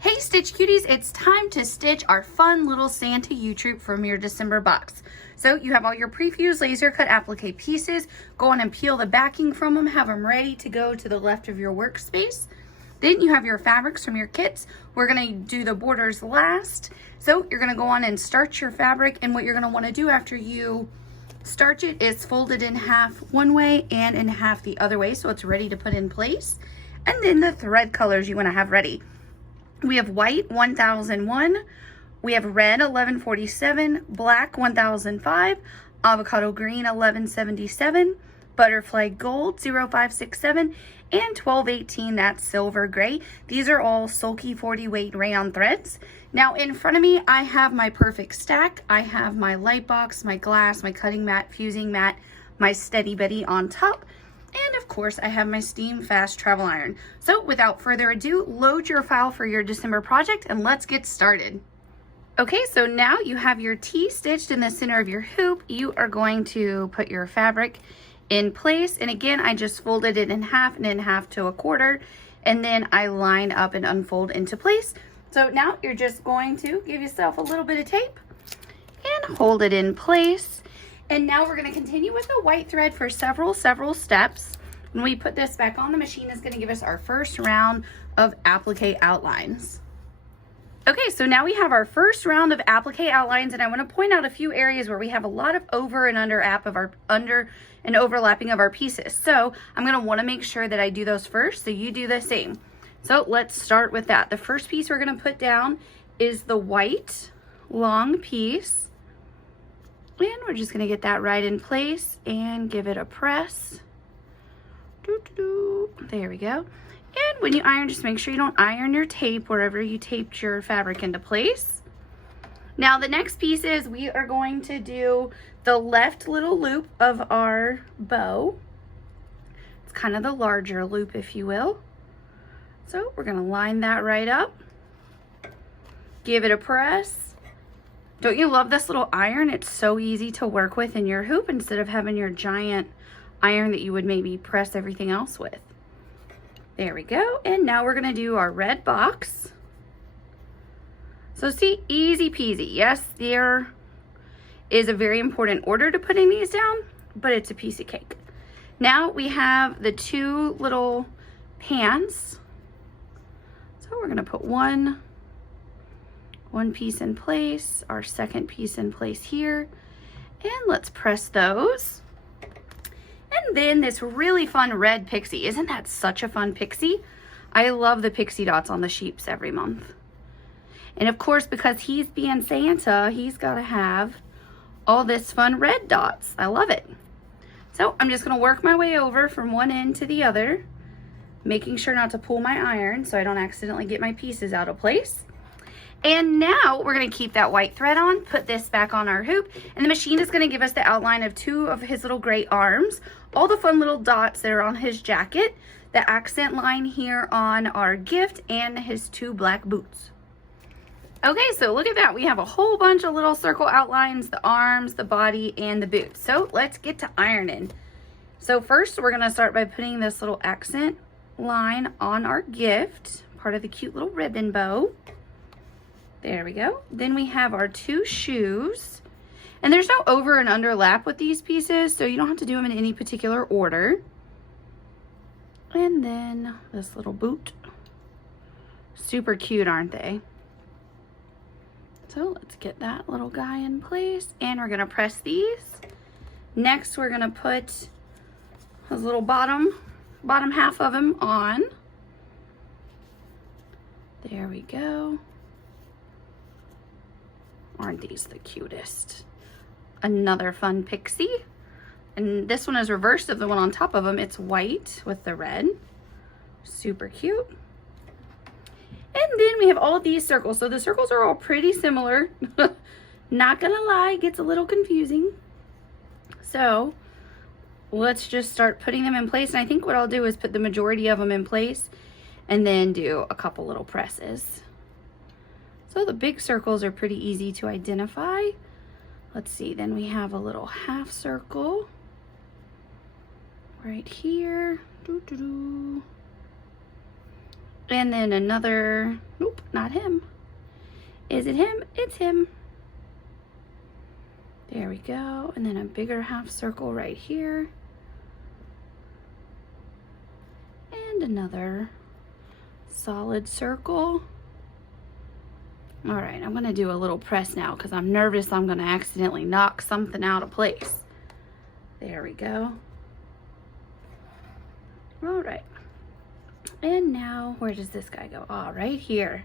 Hey Stitch Cuties, it's time to stitch our fun little Santa Ewe Troupe from your December box. So you have all your prefused laser cut applique pieces. Go on and peel the backing from them, have them ready to go to the left of your workspace. Then you have your fabrics from your kits. We're gonna do the borders last. So you're gonna go on and starch your fabric, and what you're gonna wanna do after you starch it is fold it in half one way and in half the other way so it's ready to put in place. And then the thread colors you wanna have ready. We have white 1001, we have red 1147, black 1005, avocado green 1177, butterfly gold 0567, and 1218, that's silver gray. These are all sulky 40 weight rayon threads. Now in front of me, I have my perfect stack. I have my light box, my glass, my cutting mat, fusing mat, my Steady Betty on top. And of course, I have my steam fast travel iron. So without further ado, load your file for your December project and let's get started. Okay, so now you have your T stitched in the center of your hoop. You are going to put your fabric in place. And again, I just folded it in half and in half to a quarter. And then I line up and unfold into place. So now you're just going to give yourself a little bit of tape and hold it in place. And now we're going to continue with the white thread for several steps. When we put this back on, the machine is going to give us our first round of applique outlines. Okay, so now we have our first round of applique outlines, and I want to point out a few areas where we have a lot of over and overlapping of our pieces. So I'm going to want to make sure that I do those first, so you do the same. So let's start with that. The first piece we're going to put down is the white long piece. And we're just going to get that right in place and give it a press. There we go. And when you iron, just make sure you don't iron your tape wherever you taped your fabric into place. Now the next piece is we are going to do the left little loop of our bow. It's kind of the larger loop, if you will. So we're going to line that right up. Give it a press. Don't you love this little iron? It's so easy to work with in your hoop instead of having your giant iron that you would maybe press everything else with. There we go. And now we're going to do our red box. So see, easy peasy. Yes, there is a very important order to putting these down, but it's a piece of cake. Now we have the two little pans. So we're going to put one piece in place, our second piece in place here, and let's press those. And then this really fun red pixie. Isn't that such a fun pixie? I love the pixie dots on the sheeps every month. And of course, because he's being Santa, he's got to have all this fun red dots. I love it. So I'm just going to work my way over from one end to the other, making sure not to pull my iron so I don't accidentally get my pieces out of place. And now we're going to keep that white thread on, put this back on our hoop, and the machine is going to give us the outline of two of his little gray arms, all the fun little dots that are on his jacket, the accent line here on our gift, and his two black boots. Okay, so look at that. We have a whole bunch of little circle outlines, the arms, the body, and the boots. So let's get to ironing. So first we're going to start by putting this little accent line on our gift, part of the cute little ribbon bow. There we go. Then we have our two shoes, and there's no over and underlap with these pieces, so you don't have to do them in any particular order. And then this little boot. Super cute, aren't they? So let's get that little guy in place, and we're going to press these. Next, we're going to put his little bottom half of him on. There we go. Aren't these the cutest? Another fun pixie. And this one is reversed of the one on top of them. It's white with the red. Super cute. And then we have all these circles. So the circles are all pretty similar. Not gonna lie, it gets a little confusing. So let's just start putting them in place. And I think what I'll do is put the majority of them in place and then do a couple little presses. So the big circles are pretty easy to identify. Let's see, then we have a little half circle right here. And then another, nope, not him. Is it him? It's him. There we go. And then a bigger half circle right here. And another solid circle. All right, I'm gonna do a little press now because I'm nervous I'm gonna accidentally knock something out of place. There we go. All right. And now, where does this guy go? Oh, right here.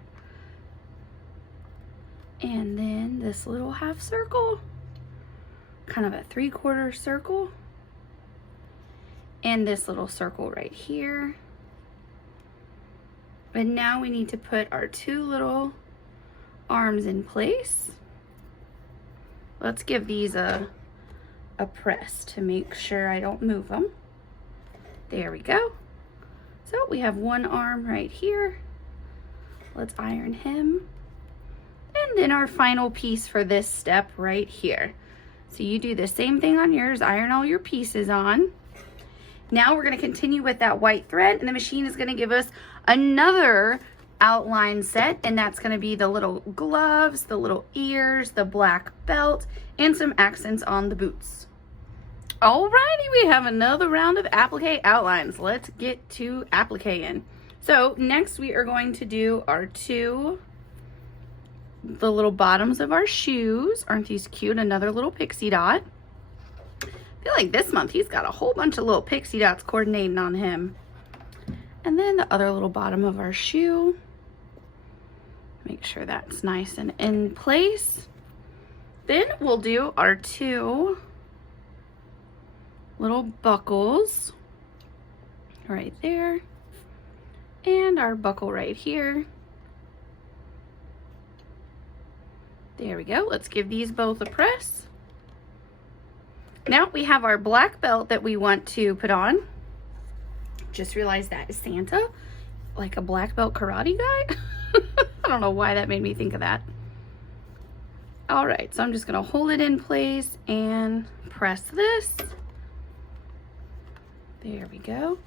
And then this little half circle, kind of a 3/4 circle. And this little circle right here. And now we need to put our 2 little arms in place. Let's give these a press to make sure I don't move them. There we go. So we have 1 arm right here. Let's iron him. And then our final piece for this step right here. So you do the same thing on yours, iron all your pieces on. Now we're gonna continue with that white thread, and the machine is gonna give us another outline set, and that's gonna be the little gloves, the little ears, the black belt, and some accents on the boots. Alrighty, we have another round of applique outlines. Let's get to appliquing. So next we are going to do our the little bottoms of our shoes. Aren't these cute? Another little pixie dot. I feel like this month he's got a whole bunch of little pixie dots coordinating on him. And then the other little bottom of our shoe. Make sure that's nice and in place. Then we'll do our 2 little buckles right there, and our buckle right here. There we go. Let's give these both a press. Now we have our black belt that we want to put on. Just realized that is Santa, like a black belt karate guy. I don't know why that made me think of that. All right, so I'm just gonna hold it in place and press this. There we go.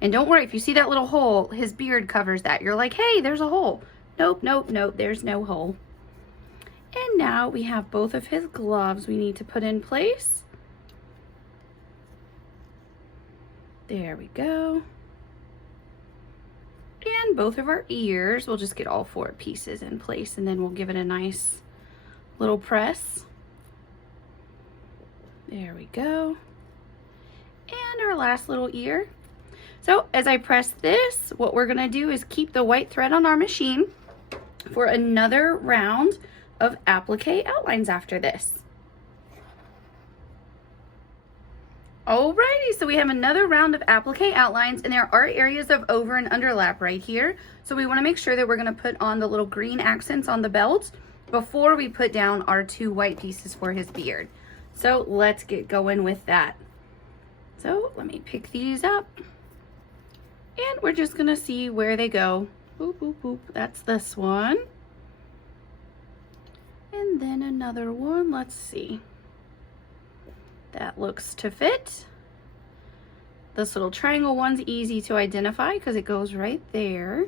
And don't worry, if you see that little hole, his beard covers that. You're like, hey, there's a hole. Nope, nope, nope, there's no hole. And now we have both of his gloves we need to put in place. There we go. And both of our ears, we'll just get all 4 pieces in place, and then we'll give it a nice little press. There we go. And our last little ear. So as I press this, what we're gonna do is keep the white thread on our machine for another round of applique outlines after this. Alrighty, so we have another round of applique outlines, and there are areas of over and underlap right here. So we wanna make sure that we're gonna put on the little green accents on the belt before we put down our 2 white pieces for his beard. So let's get going with that. So let me pick these up, and we're just gonna see where they go. Boop, boop, boop. That's this one. And then another one, let's see. That looks to fit. This little triangle one's easy to identify because it goes right there.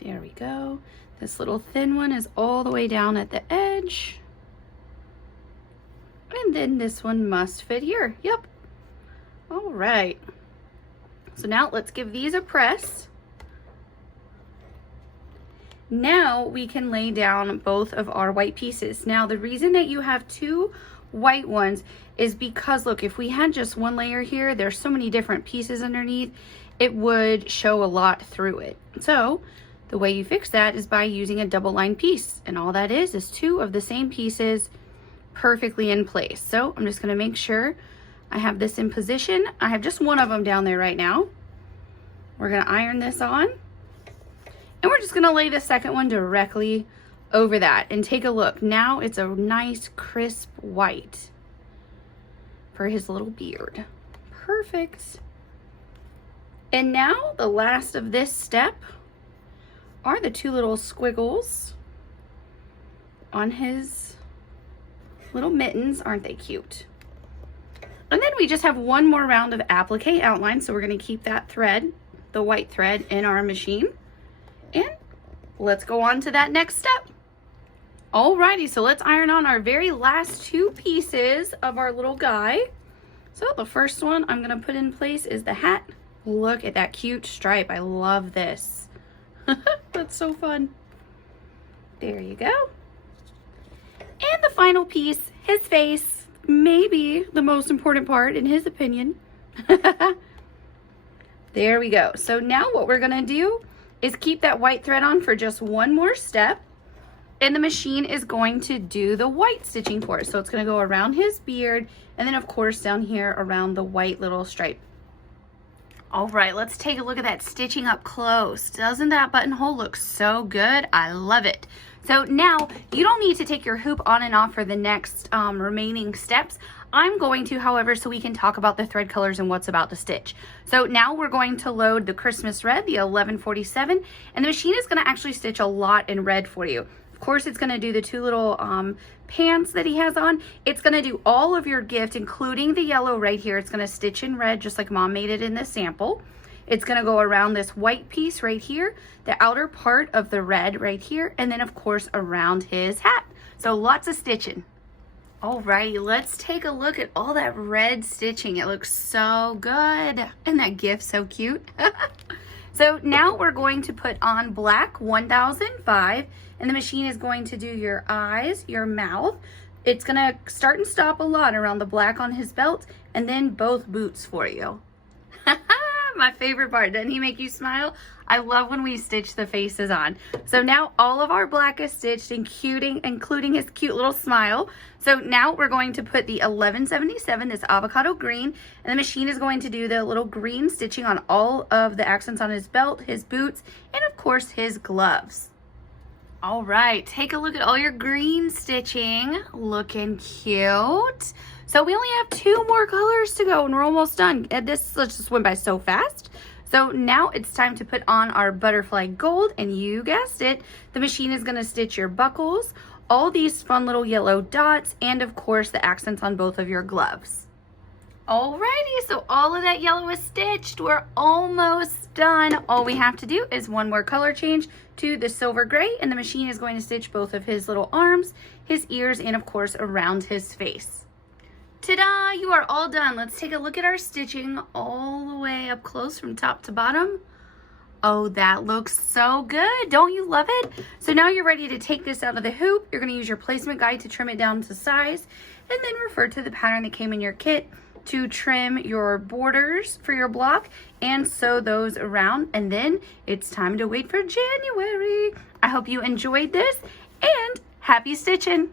There we go. This little thin one is all the way down at the edge. And then this one must fit here. Yep. All right. So now let's give these a press. Now we can lay down both of our white pieces. Now the reason that you have 2 white ones is because, look, if we had just 1 layer here, there's so many different pieces underneath, it would show a lot through it. So the way you fix that is by using a double line piece, and all that is 2 of the same pieces perfectly in place. So I'm just going to make sure I have this in position. I have just 1 of them down there right now. We're going to iron this on, and we're just going to lay the second one directly over that, and take a look. Now it's a nice crisp white for his little beard. Perfect. And now the last of this step are the 2 little squiggles on his little mittens. Aren't they cute? And then we just have 1 more round of applique outline, so we're going to keep that thread, the white thread in our machine. And let's go on to that next step. Alrighty, so let's iron on our very last two pieces of our little guy. So the first one I'm gonna put in place is the hat. Look at that cute stripe. I love this. That's so fun. There you go. And the final piece, his face, maybe the most important part in his opinion. There we go. So now what we're gonna do is keep that white thread on for just one more step. And the machine is going to do the white stitching for us. So it's gonna go around his beard and then of course down here around the white little stripe. All right, let's take a look at that stitching up close. Doesn't that buttonhole look so good? I love it. So now you don't need to take your hoop on and off for the next remaining steps. I'm going to, however, so we can talk about the thread colors and what's about to stitch. So now we're going to load the Christmas red, the 1147, and the machine is gonna actually stitch a lot in red for you. Of course, it's gonna do the two little pants that he has on. It's gonna do all of your gift, including the yellow right here. It's gonna stitch in red, just like Mom made it in this sample. It's gonna go around this white piece right here, the outer part of the red right here, and then of course around his hat. So lots of stitching. Alrighty, let's take a look at all that red stitching. It looks so good. And that gift so cute. So now we're going to put on black 1005, and the machine is going to do your eyes, your mouth. It's gonna start and stop a lot around the black on his belt, and then both boots for you. My favorite part. Doesn't he make you smile? I love when we stitch the faces on. So now all of our black is stitched, including his cute little smile. So now we're going to put the 1177, this avocado green, and the machine is going to do the little green stitching on all of the accents on his belt, his boots, and of course his gloves. All right, take a look at all your green stitching. Looking cute. So we only have 2 more colors to go and we're almost done. And this just went by so fast. So now it's time to put on our butterfly gold, and you guessed it, the machine is gonna stitch your buckles, all these fun little yellow dots, and of course the accents on both of your gloves. Alrighty, so all of that yellow is stitched. We're almost done. All we have to do is one more color change to the silver gray, and the machine is going to stitch both of his little arms, his ears, and of course around his face. Ta-da! You are all done. Let's take a look at our stitching all the way up close from top to bottom. Oh, that looks so good. Don't you love it? So now you're ready to take this out of the hoop. You're going to use your placement guide to trim it down to size, and then refer to the pattern that came in your kit to trim your borders for your block and sew those around. And then it's time to wait for January. I hope you enjoyed this, and happy stitching.